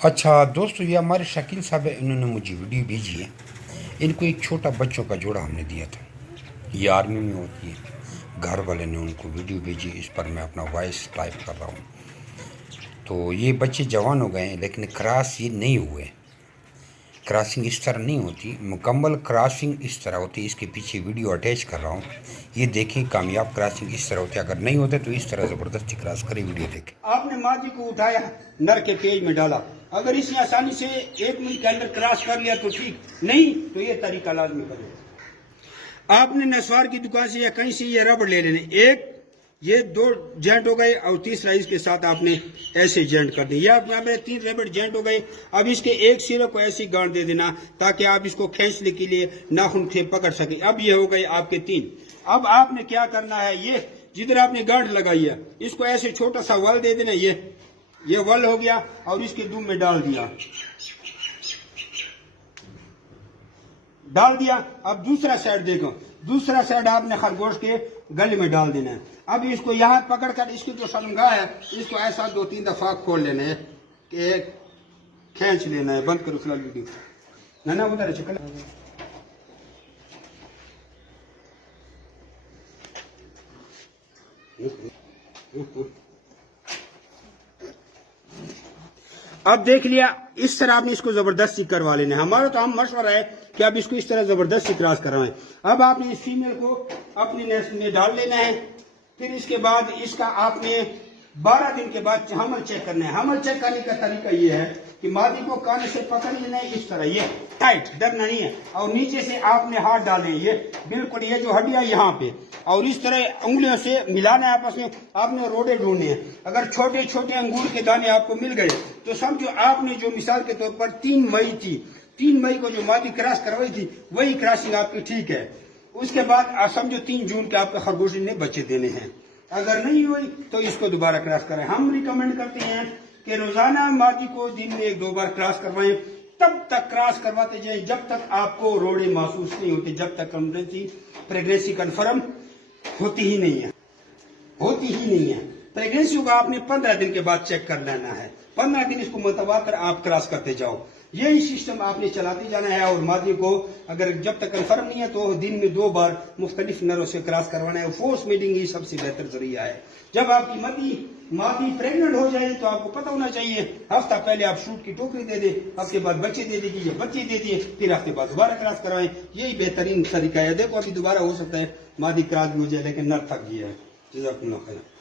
अच्छा दोस्तों, ये हमारे शकील साहब है, इन्होंने मुझे वीडियो भेजी है। इनको एक छोटा बच्चों का जोड़ा हमने दिया था, ये आर्मी में होती है। घर वाले ने उनको वीडियो भेजी, इस पर मैं अपना वॉइस टाइप कर रहा हूँ। तो ये बच्चे जवान हो गए हैं, लेकिन क्रॉस ये नहीं हुए। क्रॉसिंग इस तरह नहीं होती, मुकम्मल क्रॉसिंग इस तरह होती है। इसके पीछे वीडियो अटैच कर रहा हूँ, ये देखें। कामयाब क्रॉसिंग इस तरह होती है। अगर नहीं होते तो इस तरह ज़बरदस्ती क्रॉस करें, वीडियो देखें। आपने मादी को उठाया, नर के पेज में डाला, अगर इसने आसानी से 1 मिनट के अंदर क्रॉस कर लिया तो ठीक, नहीं तो ये तरीका लाजमी करें। आपने नस्वार की दुकान से या कहीं से ये रबड़ ले लेने, एक ये 2 जॉइंट हो गए और तीसरा इसके साथ आपने ऐसे जॉइंट कर दिए। या 3 रबड़ जॉइंट हो गए। अब इसके एक सिरे को ऐसी गांठ दे देना ताकि आप इसको खींचने के लिए नाखून से पकड़ सके। अब ये हो गए आपके 3। अब आपने क्या करना है, ये जिधर आपने गांठ लगाई है इसको ऐसे छोटा सा वल दे देना। ये वल हो गया और इसके दुम में डाल दिया। अब दूसरा साइड देखो, दूसरा साइड आपने खरगोश के गले में डाल देना है। अब इसको यहाँ पकड़कर इसकी जो सलंगा है इसको ऐसा 2-3 दफा खोल लेना है, खींच लेना है। बंद करो फिलहाल वीडियो। ना उधर चल। अब देख लिया, इस तरह आपने इसको जबरदस्ती करवा लेना है। हमारा तो हम मशवरा है कि आप इसको इस तरह जबरदस्ती क्रॉस करवाएं। अब आपने इस फीमेल को अपनी नेस्ट में डाल लेना है। फिर इसके बाद इसका आपने 12 दिन के बाद हमल चेक करना है। हमल चेक करने का तरीका ये है कि मादी को कान से पकड़ लेना है इस तरह, ये टाइट, डरना नहीं है, और नीचे से आपने हाथ डाले, ये बिल्कुल ये जो हड्डियां यहाँ पे, और इस तरह उंगलियों से मिलाना है आपस में। आपने रोडे ढूंढने हैं। अगर छोटे छोटे अंगूर के दाने आपको मिल गए तो समझो आपने जो मिसाल के तौर पर 3 मई थी, 3 मई को जो मादी क्रॉस करवाई थी वही क्रॉसिंग आपकी ठीक है। उसके बाद समझो 3 जून के आपके खरगोश ने बच्चे देने हैं। अगर नहीं हुई तो इसको दोबारा क्रॉस करें। हम रिकमेंड करते हैं कि रोजाना मादी को दिन में 1-2 बार क्रॉस करवाएं। तब तक क्रॉस करवाते जाएं जब तक आपको रोड़े महसूस नहीं होते, जब तक प्रेगनेंसी कन्फर्म होती ही नहीं है। प्रेगनेंसी को आपने 15 दिन के बाद चेक कर लेना है। 15 दिन इसको मुतवातर आप क्रॉस करते जाओ। यही सिस्टम आपने चलाते जाना है। और मादी को अगर जब तक कन्फर्म नहीं है तो दिन में 2 बार मुख्तलिफ नरों से क्रॉस करवाना है। फोर्स मीटिंग ही सबसे बेहतर जरिया है। जब आपकी मादी प्रेग्नेंट हो जाए तो आपको पता होना चाहिए, हफ्ता पहले आप शूट की टोकरी दे दे, हफ्ते बाद बच्चे दे देगी, बच्चे दे दिए, फिर हफ्ते बाद दोबारा क्रॉस करवाएं। यही बेहतरीन तरीका है। देखो अभी दोबारा हो सकता है मादी क्रॉस भी हो जाए, लेकिन नर थक गया है। जज़ाकुमुल्लाह खैर।